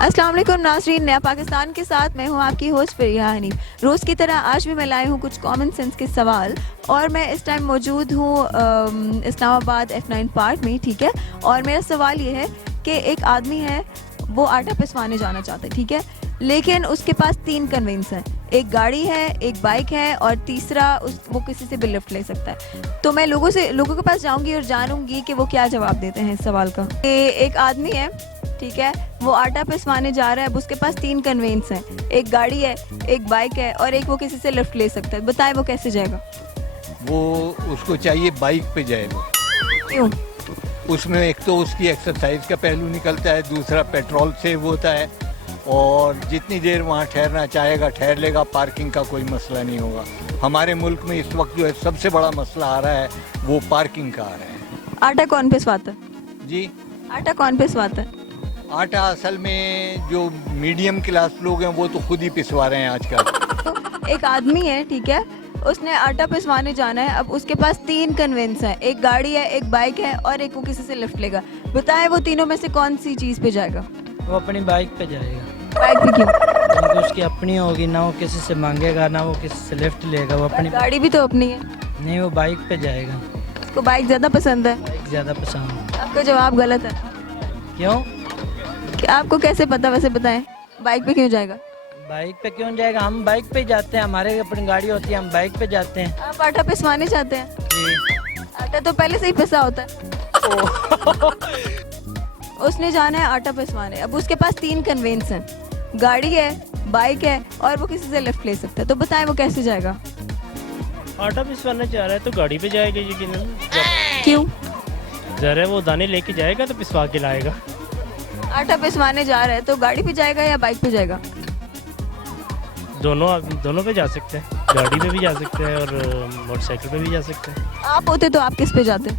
अस्सलाम वालेकुम नाज़रीन, नया पाकिस्तान के साथ मैं हूं आपकी होस्ट फरिया हनीफ। रोज़ की तरह आज भी मैं लाई हूं कुछ कॉमन सेंस के सवाल और मैं इस टाइम मौजूद हूं इस्लामाबाद F9 पार्क में, ठीक है। और मेरा सवाल ये है कि एक आदमी है, वो आटा पिसवाने जाना चाहता है, ठीक है, लेकिन उसके पास 3 कन्वेंस हैं। एक गाड़ी है, एक बाइक है और तीसरा वो किसी से भी लिफ्ट ले सकता है। तो मैं लोगों के पास जाऊंगी और जानूंगी कि वो क्या जवाब देते हैं इस सवाल का। एक आदमी है, ठीक है, वो आटा पिसवाने जा रहा है। अब उसके पास 3 कन्वेंस हैं, एक गाड़ी है, एक बाइक है और एक वो किसी से लिफ्ट ले सकता है। बताएं वो कैसे जाएगा? वो उसको चाहिए बाइक पे जाए वो। क्यों? उसमें एक तो उसकी एक्सरसाइज का पहलू निकलता है, दूसरा पेट्रोल सेव होता है और जितनी देर वहाँ ठहरना चाहेगा ठहर लेगा, पार्किंग का कोई मसला नहीं होगा। हमारे मुल्क में इस वक्त जो है सबसे बड़ा मसला आ रहा है वो पार्किंग का आ रहा है। आटा कौन पिसवाता है? जी, आटा कौन पिसवाता है? आटा असल में जो मीडियम क्लास लोग हैं वो तो खुद ही पिसवा रहे हैं आजकल। तो एक आदमी है, ठीक है, उसने आटा पिसवाने जाना है। अब उसके पास 3 कन्वेंस हैं, एक गाड़ी है, एक बाइक है और एक वो किसी से लिफ्ट लेगा। बताएं वो तीनों में से कौन सी चीज़ पे जाएगा? वो अपनी बाइक पे जाएगा, बाइक पे क्यों? क्योंकि उसकी अपनी होगी, ना वो किसी से मांगेगा ना वो किसी से लिफ्ट लेगा। वो अपनी गाड़ी भी तो अपनी है। नहीं, वो बाइक पे जाएगा। उसको बाइक ज़्यादा पसंद है। बाइक ज़्यादा पसंद है। आपका जवाब गलत है। क्यों? कि आपको कैसे पता? वैसे बताएं बाइक पे क्यों जाएगा? बाइक पे क्यों जाएगा? हम बाइक पे जाते हैं, हमारे अपनी गाड़ी होती है, हम बाइक पे जाते हैं। आप आटा पिसवाने चाहते हैं? जी। आटा तो पहले से ही पिसा होता है। उसने जाना है आटा पिसवाने। अब उसके पास 3 कन्वेंस हैं, गाड़ी है, बाइक है और वो किसी से लिफ्ट ले सकता है। तो बताएं वो कैसे जाएगा? आटा पिसवाना चाह रहा है तो गाड़ी पे जाएगा यकीनन। क्यों? ज़रा वो दाने लेके जाएगा तो पिसवा के लाएगा। आटा पिसवाने जा रहा है तो गाड़ी पे जाएगा या बाइक पे जाएगा? दोनों पे जा सकते हैं, गाड़ी पे भी जा सकते हैं और मोटरसाइकिल पे भी जा सकते हैं। आप होते तो आप किस पे जाते?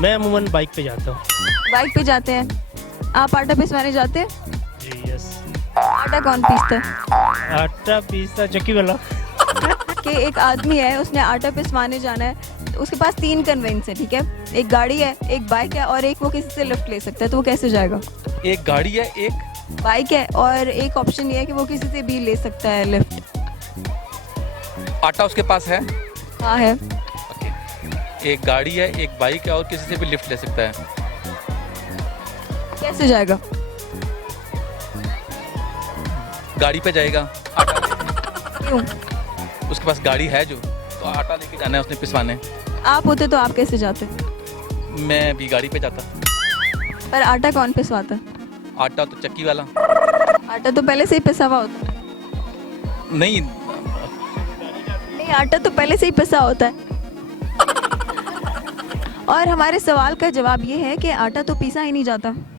मैं अमूमन बाइक पे जाता हूँ। बाइक पे जाते हैं। आप आटा पिसवाने जाते हैं? जी यस। आटा कौन पीसता है? आटा पीसता चक्की वाला। कि एक आदमी है, उसने आटा पिसवाने जाना है, तो उसके पास 3 कन्वेंस है, ठीक है, एक गाड़ी है, एक बाइक है और एक वो किसी से लिफ्ट ले सकता है। तो वो कैसे जाएगा? एक गाड़ी है, एक बाइक है और एक ऑप्शन ये है कि वो किसी से भी ले सकता है लिफ्ट। आटा उसके पास है। हाँ है। ओके। एक गाड़ी है, एक बाइक है और किसी से भी लिफ्ट ले सकता है। कैसे जाएगा? गाड़ी पे जाएगा। क्यों? उसके पास गाड़ी है जो, तो आटा लेके जाना है उसने पिसवाने। आप होते तो आप कैसे जाते? मैं भी गाड़ी पे जाता। पर आटा कौन पिसवाता? आटा तो चक्की वाला। आटा तो पहले से ही पिसा हुआ होता है। नहीं, नहीं, आटा तो पहले से ही पिसा होता है। और हमारे सवाल का जवाब ये है कि आटा तो पीसा ही नहीं जाता।